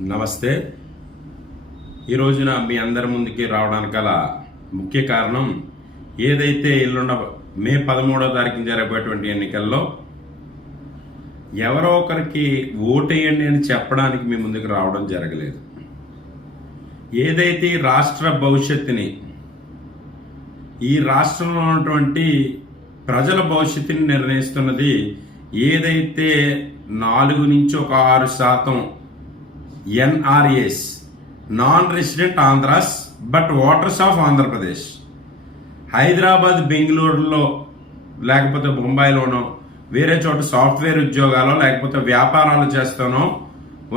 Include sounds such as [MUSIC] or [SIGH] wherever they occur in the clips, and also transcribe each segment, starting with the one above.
నమస్తే. ఈ రోజున మీ అందరి ముందుకి రావడానికి గల ముఖ్య కారణం ఏదైతే ఇల్లున్న మే పదమూడో తారీఖున జరగబోయేటువంటి ఎన్నికల్లో ఎవరో ఒకరికి ఓటేయండి అని చెప్పడానికి మీ ముందుకు రావడం జరగలేదు. ఏదైతే రాష్ట్ర భవిష్యత్తుని ఈ రాష్ట్రంలో ఉన్నటువంటి ప్రజల భవిష్యత్తుని నిర్ణయిస్తున్నది ఏదైతే నాలుగు నుంచి ఒక ఆరు శాతం NRS non resident Andhras but waters of Andhra Pradesh. Hyderabad బెంగళూరులో లేకపోతే బొంబాయిలోనో వేరే చోట సాఫ్ట్వేర్ ఉద్యోగాలో లేకపోతే వ్యాపారాలు చేస్తానో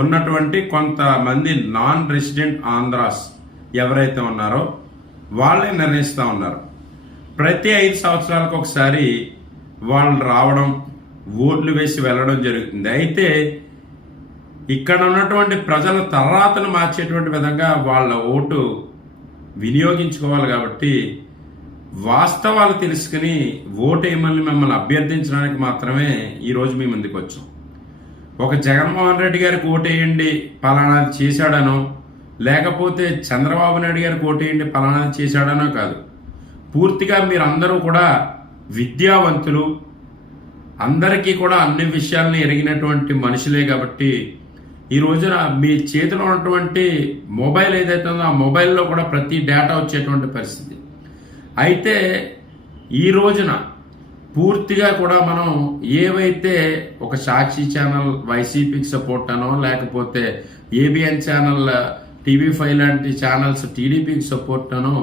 ఉన్నటువంటి కొంతమంది నాన్ రెసిడెంట్ ఆంధ్రాస్ ఎవరైతే ఉన్నారో వాళ్ళే నిర్ణయిస్తూ ఉన్నారు. ప్రతి ఐదు సంవత్సరాలకు ఒకసారి వాళ్ళు రావడం ఓట్లు వేసి వెళ్ళడం జరుగుతుంది. అయితే ఇక్కడ ఉన్నటువంటి ప్రజల తర్వాతను మార్చేటువంటి విధంగా వాళ్ళ ఓటు వినియోగించుకోవాలి కాబట్టి వాస్తవాలు తెలుసుకుని ఓటు మిమ్మల్ని అభ్యర్థించడానికి మాత్రమే ఈరోజు మీ ముందుకు వచ్చాం. ఒక జగన్మోహన్ రెడ్డి గారికి ఓటేయండి పలానాది చేశాడనో లేకపోతే చంద్రబాబు నాయుడు గారికి ఓటేయండి పలానాది చేశాడనో కాదు. పూర్తిగా మీరందరూ కూడా విద్యావంతులు అందరికీ కూడా అన్ని విషయాల్ని ఎరిగినటువంటి మనుషులే కాబట్టి ఈ రోజున మీ చేతిలో ఉన్నటువంటి మొబైల్ ఏదైతే ఉందో ఆ మొబైల్లో కూడా ప్రతి డేటా వచ్చేటువంటి పరిస్థితి. అయితే ఈ రోజున పూర్తిగా కూడా మనం ఏవైతే ఒక సాక్షి ఛానల్ వైసీపీకి సపోర్ట్ అనో లేకపోతే ఏబిఎన్ ఛానల్ టీవీ ఫైవ్ లాంటి ఛానల్స్ టీడీపీకి సపోర్ట్ అనో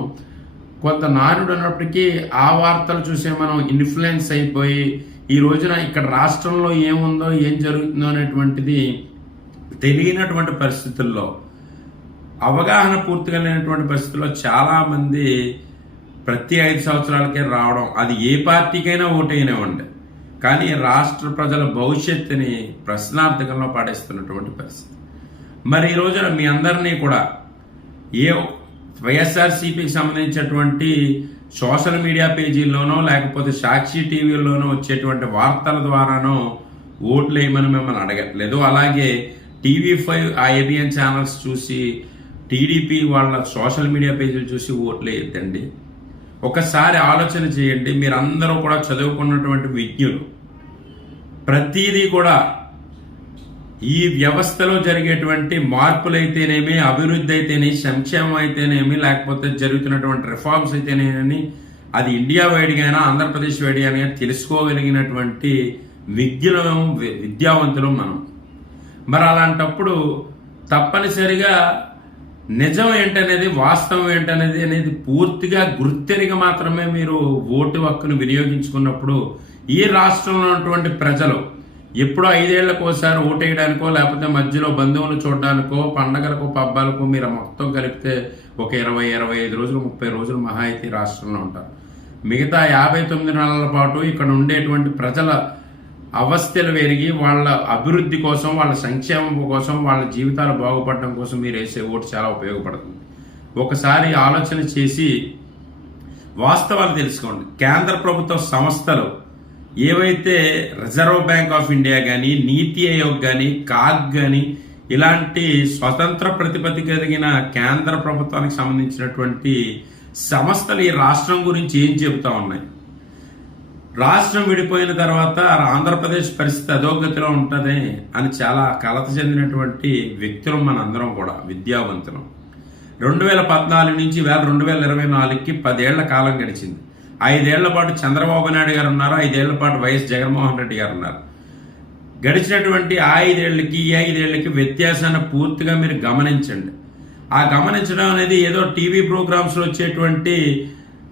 కొంత నానుడు ఉన్నప్పటికీ ఆ వార్తలు చూసే మనం ఇన్ఫ్లుయెన్స్ అయిపోయి ఈ రోజున ఇక్కడ రాష్ట్రంలో ఏముందో ఏం జరుగుతుందో అనేటువంటిది తెలియనటువంటి పరిస్థితుల్లో అవగాహన పూర్తిగా లేనటువంటి పరిస్థితుల్లో చాలామంది ప్రతి ఐదు సంవత్సరాలకే రావడం అది ఏ పార్టీకైనా ఓటైనవ్వండి. కానీ రాష్ట్ర ప్రజల భవిష్యత్తుని ప్రశ్నార్థకంలో పాడేస్తున్నటువంటి పరిస్థితి. మరి ఈ రోజున మీ అందరినీ కూడా ఏ వైఎస్ఆర్సీపీకి సంబంధించినటువంటి సోషల్ మీడియా పేజీల్లోనో లేకపోతే సాక్షి టీవీలోనో వచ్చేటువంటి వార్తల ద్వారానో ఓట్లు వేయమని మిమ్మల్ని అడగట్లేదు అలాగే టీవీ ఫైవ్ ఆ ఏబిఎన్ ఛానల్స్ చూసి టీడీపీ వాళ్ళ సోషల్ మీడియా పేజీలు చూసి ఓట్లు వేయద్దండి. ఒకసారి ఆలోచన చేయండి మీరందరూ కూడా చదువుకున్నటువంటి విజ్ఞులు. ప్రతిదీ కూడా ఈ వ్యవస్థలో జరిగేటువంటి మార్పులు అయితేనేమి అభివృద్ధి అయితేనేమి సంక్షేమం అయితేనేమి లేకపోతే జరుగుతున్నటువంటి రిఫార్మ్స్ అయితేనేమి అది ఇండియా వైడ్గా అయినా ఆంధ్రప్రదేశ్ వైడ్గా అయినా తెలుసుకోగలిగినటువంటి విజ్ఞులం విద్యావంతులు మనం. మరి అలాంటప్పుడు తప్పనిసరిగా నిజం ఏంటనేది వాస్తవం ఏంటనేది అనేది పూర్తిగా గుర్తెరిగి మాత్రమే మీరు ఓటు హక్కును వినియోగించుకున్నప్పుడు ఈ రాష్ట్రంలో ఉన్నటువంటి ప్రజలు ఎప్పుడో ఐదేళ్ళకు ఒకసారి ఓటేయడానికో లేకపోతే మధ్యలో బంధువులు చూడడానికో పండగలకు పబ్బాలకు మీరు మొత్తం కలిపితే ఒక ఇరవై ఇరవై ఐదు రోజులు ముప్పై రోజులు మహా అయితే రాష్ట్రంలో ఉంటారు. మిగతా యాభై తొమ్మిది నెలల పాటు ఇక్కడ ఉండేటువంటి ప్రజల అవస్థలు పెరిగి వాళ్ళ అభివృద్ధి కోసం వాళ్ళ సంక్షేమం కోసం వాళ్ళ జీవితాలు బాగుపడడం కోసం మీరు వేసే ఓటు చాలా ఉపయోగపడుతుంది. ఒకసారి ఆలోచన చేసి వాస్తవాలు తెలుసుకోండి. కేంద్ర ప్రభుత్వ సంస్థలు ఏవైతే రిజర్వ్ బ్యాంక్ ఆఫ్ ఇండియా కానీ నీతి ఆయోగ్ కానీ కాగ్ కానీ ఇలాంటి స్వతంత్ర ప్రతిపత్తి కలిగిన కేంద్ర ప్రభుత్వానికి సంబంధించినటువంటి సంస్థలు ఈ రాష్ట్రం గురించి ఏం చెబుతా ఉన్నాయి? రాష్ట్రం విడిపోయిన తర్వాత ఆంధ్రప్రదేశ్ పరిస్థితి అధోగతిలో ఉంటుంది అని చాలా కలత చెందినటువంటి వ్యక్తులు మనందరం కూడా విద్యావంతులం. రెండు వేల పద్నాలుగు నుంచి వేల రెండు వేల ఇరవై నాలుగుకి పదేళ్ళ కాలం గడిచింది. ఐదేళ్ళ పాటు చంద్రబాబు నాయుడు గారు ఉన్నారు ఐదేళ్ళ పాటు వైఎస్ జగన్మోహన్ రెడ్డి గారు ఉన్నారు. గడిచినటువంటి ఆ ఐదేళ్ళకి ఈ ఐదేళ్ళకి వ్యత్యాసాన్ని పూర్తిగా మీరు గమనించండి. ఆ గమనించడం అనేది ఏదో టీవీ ప్రోగ్రామ్స్లో వచ్చేటువంటి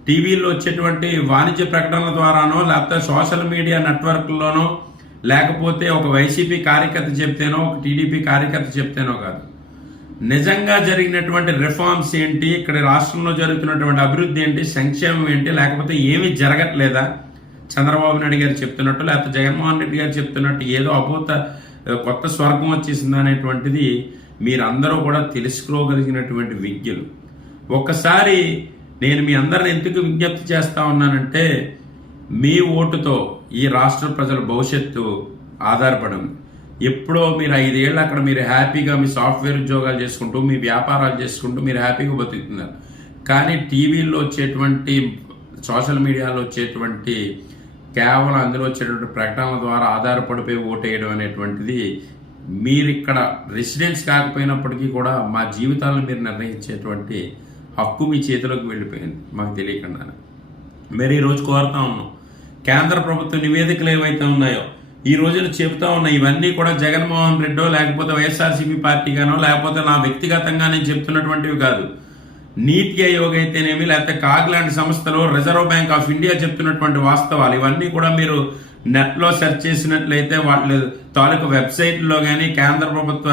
టీవీలో వచ్చేటువంటి వాణిజ్య ప్రకటనల ద్వారానో లేకపోతే సోషల్ మీడియా నెట్వర్క్లోనో లేకపోతే ఒక వైసీపీ కార్యకర్త చెప్తేనో ఒక టీడీపీ కార్యకర్త చెప్తేనో కాదు. నిజంగా జరిగినటువంటి రిఫార్మ్స్ ఏంటి? ఇక్కడ రాష్ట్రంలో జరుగుతున్నటువంటి అభివృద్ధి ఏంటి? సంక్షేమం ఏంటి? లేకపోతే ఏమీ జరగట్లేదా? చంద్రబాబు నాయుడు గారు చెప్తున్నట్టు లేకపోతే జగన్మోహన్ రెడ్డి గారు చెప్తున్నట్టు ఏదో అభూత కొత్త స్వర్గం వచ్చేసింది అనేటువంటిది మీరందరూ కూడా తెలుసుకోగలిగినటువంటి విద్యలు ఒక్కసారి నేను మీ అందరిని ఎందుకు విజ్ఞప్తి చేస్తా ఉన్నానంటే మీ ఓటుతో ఈ రాష్ట్ర ప్రజల భవిష్యత్తు ఆధారపడి ఉంది ఎప్పుడో మీరు ఐదేళ్ళు అక్కడ మీరు హ్యాపీగా మీ సాఫ్ట్వేర్ ఉద్యోగాలు చేసుకుంటూ మీ వ్యాపారాలు చేసుకుంటూ మీరు హ్యాపీగా బతుకుతున్నారు. కానీ టీవీల్లో వచ్చేటువంటి సోషల్ మీడియాలో వచ్చేటువంటి కేవలం అందులో వచ్చేటువంటి ప్రకటనల ద్వారా ఆధారపడిపోయి ఓటేయడం అనేటువంటిది మీరు ఇక్కడ రెసిడెన్స్ కాకపోయినప్పటికీ కూడా మా జీవితాలను మీరు నిర్ణయించేటువంటి హక్కు మీ చేతిలోకి వెళ్ళిపోయింది. మాకు తెలియకుండానే. మరి ఈరోజు కోరుతా ఉన్నాం. కేంద్ర ప్రభుత్వ నివేదికలు ఏవైతే ఉన్నాయో ఈ రోజున చెబుతా ఉన్నాయి ఇవన్నీ కూడా జగన్మోహన్ రెడ్డో లేకపోతే వైఎస్ఆర్సీపీ పార్టీగానో లేకపోతే నా వ్యక్తిగతంగా నేను చెప్తున్నటువంటివి కాదు. నీతి ఆయోగ్ అయితేనేమి లేకపోతే కాగ్ లాంటి సంస్థలు రిజర్వ్ బ్యాంక్ ఆఫ్ ఇండియా చెప్తున్నటువంటి వాస్తవాలు ఇవన్నీ కూడా మీరు నెట్లో సెర్చ్ చేసినట్లయితే వాళ్ళ తాలూకు వెబ్సైట్లో కానీ కేంద్ర ప్రభుత్వ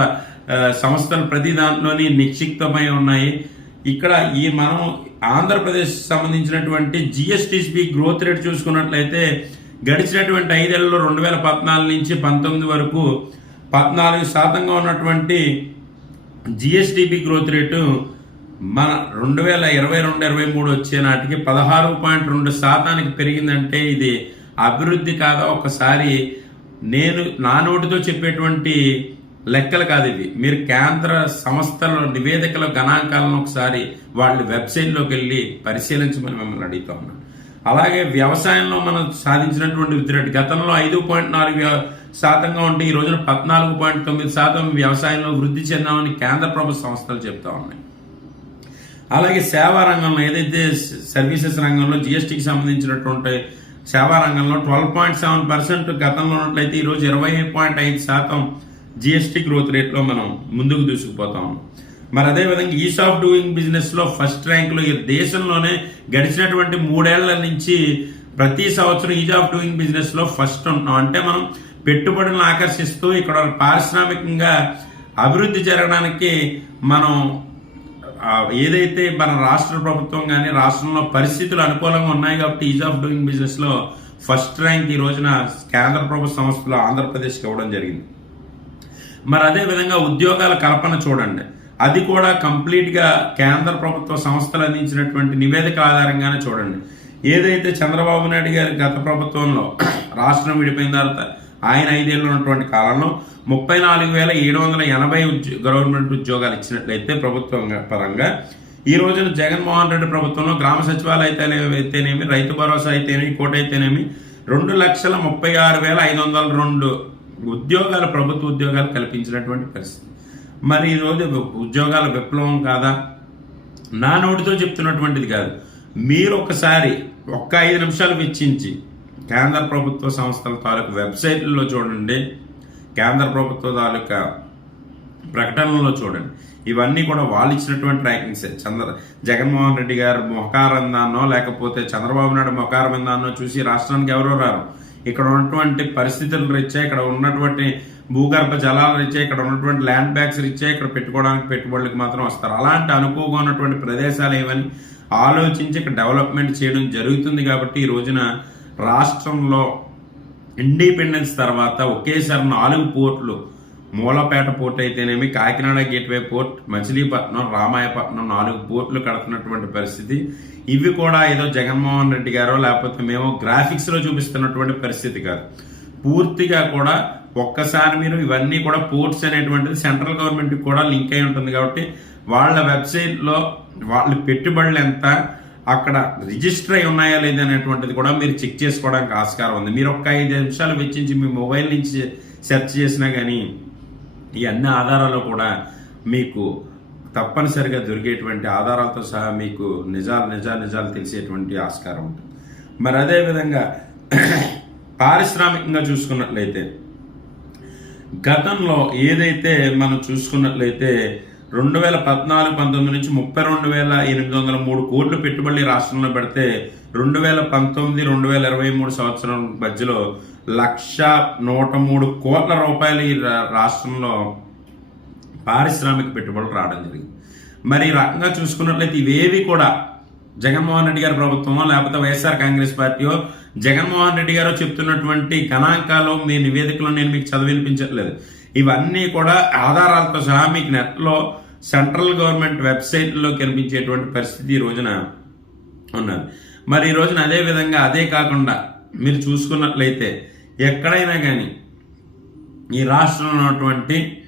సంస్థలు ప్రతి దాంట్లోని నిక్షిప్తమై ఉన్నాయి. ఇక్కడ ఈ మనం ఆంధ్రప్రదేశ్ సంబంధించినటువంటి జిఎస్టిసిపి గ్రోత్ రేట్ చూసుకున్నట్లయితే గడిచినటువంటి ఐదేళ్ళలో రెండు వేల పద్నాలుగు నుంచి పంతొమ్మిది వరకు పద్నాలుగు శాతంగా ఉన్నటువంటి జిఎస్టిపి గ్రోత్ రేటు మన రెండు వేల ఇరవై రెండు ఇరవై మూడు వచ్చే నాటికి పదహారు పాయింట్ రెండు శాతానికి పెరిగిందంటే ఇది అభివృద్ధి కాదా? ఒకసారి నేను నా నోటితో చెప్పేటువంటి లెక్కలు కాదు ఇవి. మీరు కేంద్ర సంస్థల నివేదికల గణాంకాలను ఒకసారి వాళ్ళ వెబ్సైట్లోకి వెళ్ళి పరిశీలించమని మిమ్మల్ని అడుగుతా ఉన్నాను అలాగే వ్యవసాయంలో మనం సాధించినటువంటి వృద్ధి రేటు గతంలో ఐదు పాయింట్ నాలుగు శాతంగా ఉంటే ఈ రోజున పద్నాలుగు పాయింట్ తొమ్మిది శాతం వ్యవసాయంలో వృద్ధి చెందామని కేంద్ర ప్రభుత్వ సంస్థలు చెప్తా ఉన్నాయి. అలాగే సేవా రంగంలో ఏదైతే సర్వీసెస్ రంగంలో జిఎస్టీకి సంబంధించినటువంటి సేవా రంగంలో ట్వెల్వ్ పాయింట్ సెవెన్ పర్సెంట్ గతంలో ఉన్నట్లయితే ఈరోజు ఇరవై పాయింట్ ఐదు శాతం జిఎస్టీ గ్రోత్ రేట్లో మనం ముందుకు దూసుకుపోతాం. మరి అదేవిధంగా ఈస్ ఆఫ్ డూయింగ్ బిజినెస్లో ఫస్ట్ ర్యాంకులో ఈ దేశంలోనే గడిచినటువంటి మూడేళ్ళ నుంచి ప్రతి సంవత్సరం ఈజ్ ఆఫ్ డూయింగ్ బిజినెస్లో ఫస్ట్ ఉంటున్నాం. అంటే మనం పెట్టుబడులను ఆకర్షిస్తూ ఇక్కడ పారిశ్రామికంగా అభివృద్ధి జరగడానికి మనం ఏదైతే మన రాష్ట్ర ప్రభుత్వం కానీ రాష్ట్రంలో పరిస్థితులు అనుకూలంగా ఉన్నాయి కాబట్టి ఈజ్ ఆఫ్ డూయింగ్ బిజినెస్లో ఫస్ట్ ర్యాంక్ ఈ రోజున కేంద్ర ప్రభుత్వ సంస్థలో ఆంధ్రప్రదేశ్కి ఇవ్వడం జరిగింది. మరి అదే విధంగా ఉద్యోగాల కల్పన చూడండి. అది కూడా కంప్లీట్గా కేంద్ర ప్రభుత్వ సంస్థలు అందించినటువంటి నివేదిక ఆధారంగానే చూడండి. ఏదైతే చంద్రబాబు నాయుడు గారి గత ప్రభుత్వంలో [CLEARS THROAT] రాష్ట్రం విడిపోయిన తర్వాత ఆయన ఐదేళ్ళు ఉన్నటువంటి కాలంలో ముప్పై నాలుగు వేల ఏడు వందల ఎనభై ఉద్యో గవర్నమెంట్ ఉద్యోగాలు ఇచ్చినట్లయితే ప్రభుత్వం పరంగా ఈ రోజున జగన్మోహన్ రెడ్డి ప్రభుత్వంలో గ్రామ సచివాలయం అయితేనేమి రైతు భరోసా అయితేనేమి కోట అయితేనేమి రెండు లక్షల ముప్పై ఆరు వేల ఐదు వందల రెండు ఉద్యోగాలు ప్రభుత్వ ఉద్యోగాలు కల్పించినటువంటి పరిస్థితి. మరి ఈరోజు ఉద్యోగాల విప్లవం కాదా? నా నోటితో చెప్తున్నటువంటిది కాదు. మీరు ఒకసారి ఒక్క ఐదు నిమిషాలు వెచ్చించి కేంద్ర ప్రభుత్వ సంస్థల తాలూకు వెబ్సైట్లలో చూడండి. కేంద్ర ప్రభుత్వ తాలూకా ప్రకటనలో చూడండి. ఇవన్నీ కూడా వాళ్ళు ఇచ్చినటువంటి ర్యాంకింగ్సే. చంద్ర జగన్మోహన్ రెడ్డి గారు మొకారందాన్నో లేకపోతే చంద్రబాబు నాయుడు మొకారమిందానో చూసి రాష్ట్రానికి ఎవరో రారు. ఇక్కడ ఉన్నటువంటి పరిస్థితుల రీత్యా ఇక్కడ ఉన్నటువంటి భూగర్భ జలాల రీత్యా ఇక్కడ ఉన్నటువంటి ల్యాండ్ బ్యాగ్స్ రీత్యా ఇక్కడ పెట్టుకోవడానికి పెట్టుబడులకు మాత్రం వస్తారు. అలాంటి అనుకోగా ఉన్నటువంటి ప్రదేశాలు ఏమని ఆలోచించి ఇక్కడ డెవలప్మెంట్ చేయడం జరుగుతుంది కాబట్టి ఈ రోజున రాష్ట్రంలో ఇండిపెండెన్స్ తర్వాత ఒకేసారి నాలుగు పోర్ట్లు మూలపేట పోర్ట్ అయితేనేమి కాకినాడ గేట్వే పోర్ట్ మచిలీపట్నం రామాయపట్నం నాలుగు పోర్ట్లు కడుతున్నటువంటి పరిస్థితి. ఇవి కూడా ఏదో జగన్మోహన్ రెడ్డి గారో లేకపోతే మేము గ్రాఫిక్స్లో చూపిస్తున్నటువంటి పరిస్థితి కాదు. పూర్తిగా కూడా ఒక్కసారి మీరు ఇవన్నీ కూడా పోర్ట్స్ అనేటువంటిది సెంట్రల్ గవర్నమెంట్కి కూడా లింక్ అయి ఉంటుంది కాబట్టి వాళ్ళ వెబ్సైట్లో వాళ్ళ పెట్టుబడులు ఎంత అక్కడ రిజిస్టర్ అయి ఉన్నాయా లేదా అనేటువంటిది కూడా మీరు చెక్ చేసుకోవడానికి ఆస్కారం ఉంది. మీరు ఒక్క ఐదు నిమిషాలు వెచ్చించి మీ మొబైల్ నుంచి సెర్చ్ చేసినా కానీ ఈ అన్ని ఆధారాలు కూడా మీకు తప్పనిసరిగా దొరికేటువంటి ఆధారాలతో సహా మీకు నిజాలు నిజాలు నిజాలు తెలిసేటువంటి ఆస్కారం ఉంటుంది. మరి అదేవిధంగా పారిశ్రామికంగా చూసుకున్నట్లయితే గతంలో ఏదైతే మనం చూసుకున్నట్లయితే రెండు వేల పద్నాలుగు పంతొమ్మిది నుంచి ముప్పై రెండు వేల ఎనిమిది వందల మూడు కోట్లు పెట్టుబడి రాష్ట్రంలో పెడితే రెండు వేల పంతొమ్మిది రెండు వేల ఇరవై మూడు సంవత్సరం మధ్యలో లక్ష నూట మూడు కోట్ల రూపాయలు ఈ రా- రాష్ట్రంలో పారిశ్రామిక పెట్టుబడులు రావడం జరిగింది. మరి ఈ రకంగా చూసుకున్నట్లయితే ఇవేవి కూడా జగన్మోహన్ రెడ్డి గారి ప్రభుత్వమో లేకపోతే వైఎస్ఆర్ కాంగ్రెస్ పార్టీయో జగన్మోహన్ రెడ్డి గారు చెప్తున్నటువంటి గణాంకాలు మీ నివేదికలో నేను మీకు చదివినిపించట్లేదు ఇవన్నీ కూడా ఆధారాలతో సహా మీకు నెట్లో సెంట్రల్ గవర్నమెంట్ వెబ్సైట్లో కనిపించేటువంటి పరిస్థితి ఈ రోజున ఉన్నది. మరి ఈ రోజున అదే విధంగా అదే కాకుండా మీరు చూసుకున్నట్లయితే ఎక్కడైనా కానీ ఈ రాష్ట్రంలో ఉన్నటువంటి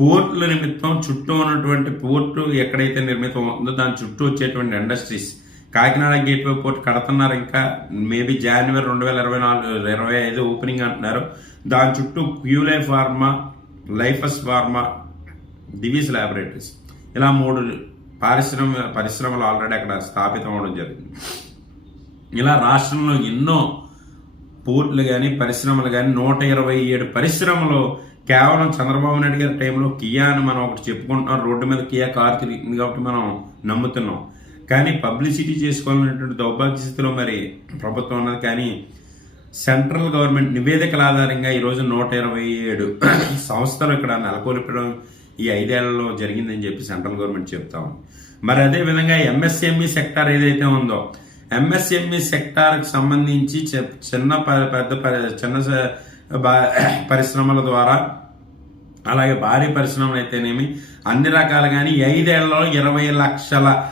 పోర్టుల నిమిత్తం చుట్టూ ఉన్నటువంటి పోర్టు ఎక్కడైతే నిర్మితం అవుతుందో దాని చుట్టూ వచ్చేటువంటి ఇండస్ట్రీస్. కాకినాడ గేట్వే పోర్ట్ కడుతున్నారు ఇంకా. మేబీ జనవరి రెండు వేల ఇరవై నాలుగు ఇరవై ఐదు ఓపెనింగ్ అంటున్నారు. దాని చుట్టూ క్యూలై ఫార్మా లైఫస్ ఫార్మా దివీస్ ల్యాబొరేటరీస్. ఇలా మూడు పారిశ్రమ పరిశ్రమలు ఆల్రెడీ అక్కడ స్థాపితం అవడం జరిగింది. ఇలా రాష్ట్రంలో ఎన్నో పోర్టులు కానీ పరిశ్రమలు కానీ నూట ఇరవై ఏడు పరిశ్రమలు కేవలం చంద్రబాబు నాయుడు గారి టైంలో కియా అని మనం ఒకటి చెప్పుకుంటున్నాం. రోడ్డు మీద కియా కారు తిరిగింది కాబట్టి మనం నమ్ముతున్నాం. కానీ పబ్లిసిటీ చేసుకోవాలనేటువంటి దౌర్భాగ్య స్థితిలో మరి ప్రభుత్వం ఉన్నది. కానీ సెంట్రల్ గవర్నమెంట్ నివేదికల ఆధారంగా ఈరోజు నూట ఇరవై ఏడు సంస్థలు ఇక్కడ నెలకొల్పడం ఈ ఐదేళ్ళలో జరిగిందని చెప్పి సెంట్రల్ గవర్నమెంట్ చెప్తా ఉంది. మరి అదే విధంగా ఎంఎస్ఎంఈ సెక్టార్ ఏదైతే ఉందో ఎంఎస్ఎంఈ సెక్టార్కి సంబంధించి చిన్న ప- పెద్ద చిన్న బా- [COUGHS] పరిశ్రమల ద్వారా అలాగే భారీ పరిశ్రమలు అయితేనేమి అన్ని రకాలు కానీ ఐదేళ్ళలో ఇరవై లక్షల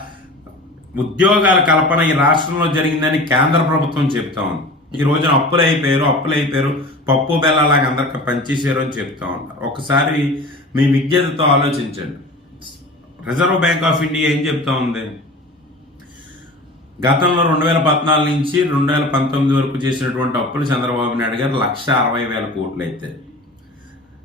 ఉద్యోగాల కల్పన ఈ రాష్ట్రంలో జరిగిందని కేంద్ర ప్రభుత్వం చెప్తా ఉంది. ఈ రోజున అప్పులు అయిపోయారు అప్పులు అయిపోయారు పప్పు బెల్లలాగా అందరికి పనిచేసారు అని చెప్తా ఉంటారు ఒకసారి మీ విజ్ఞతతో ఆలోచించండి. రిజర్వ్ బ్యాంక్ ఆఫ్ ఇండియా ఏం చెప్తా ఉంది? గతంలో రెండు వేల పద్నాలుగు నుంచి రెండు వేల పంతొమ్మిది వరకు చేసినటువంటి అప్పులు చంద్రబాబు నాయుడు గారు లక్ష అరవై వేల కోట్లు అయితే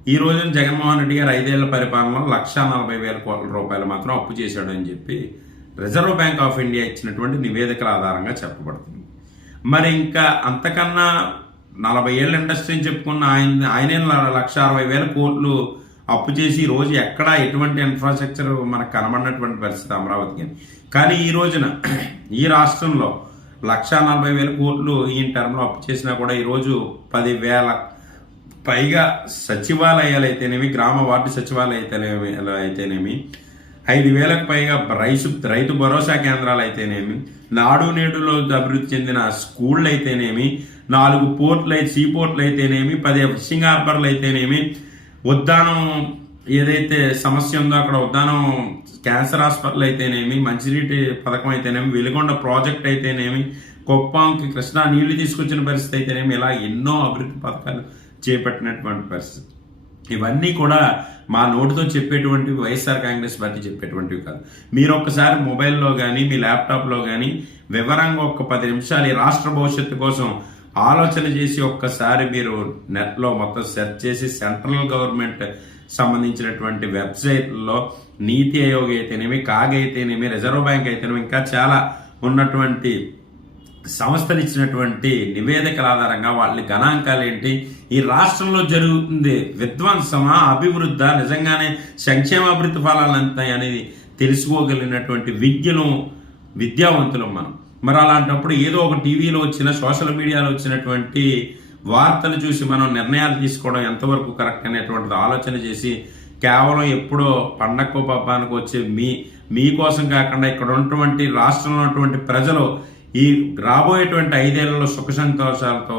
ఈ రోజున జగన్మోహన్ రెడ్డి గారు ఐదేళ్ళ పరిపాలనలో లక్ష నలభై వేల కోట్ల రూపాయలు మాత్రం అప్పు చేశాడు అని చెప్పి రిజర్వ్ బ్యాంక్ ఆఫ్ ఇండియా ఇచ్చినటువంటి నివేదికల ఆధారంగా చెప్పబడుతుంది. మరి ఇంకా అంతకన్నా నలభై ఏళ్ళ ఇండస్ట్రీని చెప్పుకున్న ఆయన ఆయనే లక్ష అరవై వేల కోట్లు అప్పు చేసి రోజు ఎక్కడా ఎటువంటి ఇన్ఫ్రాస్ట్రక్చర్ మనకు కనబడినటువంటి పరిస్థితి అమరావతికి కానీ. ఈ రోజున ఈ రాష్ట్రంలో లక్ష నలభై వేల కోట్లు ఈ టర్మ్లో అప్పు చేసినా కూడా ఈరోజు పదివేల పైగా సచివాలయాలు అయితేనేమి గ్రామ వార్డు సచివాలయాలు అయితేనేమి అయితేనేమి ఐదు వేలకు పైగా రైతు రైతు భరోసా కేంద్రాలు అయితేనేమి నాడు నేడులో అభివృద్ధి చెందిన స్కూళ్ళు అయితేనేమి నాలుగు పోర్ట్లు అయితే సీ పోర్ట్లు అయితేనేమి పది ఫిషింగ్ హార్బర్లు అయితేనేమి ఉద్దానం ఏదైతే సమస్య ఉందో అక్కడ ఉద్దానం క్యాన్సర్ హాస్పిటల్ అయితేనేమి మంచినీటి పథకం అయితేనేమి వెలుగొండ ప్రాజెక్ట్ అయితేనేమి కుప్పంకి కృష్ణా నీళ్ళు తీసుకొచ్చిన పరిస్థితి అయితేనేమి ఇలా ఎన్నో అభివృద్ధి పథకాలు చేపట్టినటువంటి పరిస్థితి. ఇవన్నీ కూడా మా నోటితో చెప్పేటువంటి వైఎస్ఆర్ కాంగ్రెస్ పార్టీ చెప్పేటువంటివి కాదు. మీరు ఒక్కసారి మొబైల్లో కానీ మీ ల్యాప్టాప్లో కానీ వివరంగా ఒక పది నిమిషాలు ఈ రాష్ట్ర భవిష్యత్తు కోసం ఆలోచన చేసి ఒక్కసారి మీరు నెట్లో మొత్తం సెర్చ్ చేసి సెంట్రల్ గవర్నమెంట్ సంబంధించినటువంటి వెబ్సైట్లో నీతి ఆయోగ్ అయితేనేమి కాగ్ అయితేనేమి రిజర్వ్ బ్యాంక్ అయితేనేమి ఇంకా చాలా ఉన్నటువంటి సంస్థలు ఇచ్చినటువంటి నివేదికల ఆధారంగా వాళ్ళ గణాంకాలు ఏంటి? ఈ రాష్ట్రంలో జరుగుతుంది విధ్వంసమా అభివృద్ధి నిజంగానే సంక్షేమాభివృద్ధి ఫలాలు ఎంత అనేది తెలుసుకోగలిగినటువంటి విద్యను విద్యావంతులం మనం. మరి అలాంటప్పుడు ఏదో ఒక టీవీలో వచ్చిన సోషల్ మీడియాలో వచ్చినటువంటి వార్తలు చూసి మనం నిర్ణయాలు తీసుకోవడం ఎంతవరకు కరెక్ట్ అనేటువంటిది ఆలోచన చేసి కేవలం ఎప్పుడో పండక్కో పబ్బానికి వచ్చే మీ మీకోసం కాకుండా ఇక్కడ ఉన్నటువంటి రాష్ట్రంలో ఉన్నటువంటి ప్రజలు ఈ రాబోయేటువంటి ఐదేళ్ళలో సుఖ సంతోషాలతో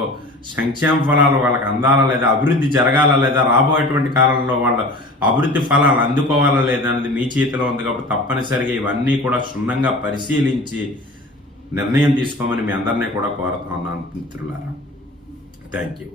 సంక్షేమ ఫలాలు వాళ్ళకి అందాలా లేదా అభివృద్ధి జరగాలా లేదా రాబోయేటువంటి కాలంలో వాళ్ళ అభివృద్ధి ఫలాలు అందుకోవాలా లేదా అనేది మీ చేతిలో ఉంది కాబట్టి తప్పనిసరిగా ఇవన్నీ కూడా క్షుణ్ణంగా పరిశీలించి నిర్ణయం తీసుకోమని మీ అందరినీ కూడా కోరుతా ఉన్నాను మిత్రులారా. Thank you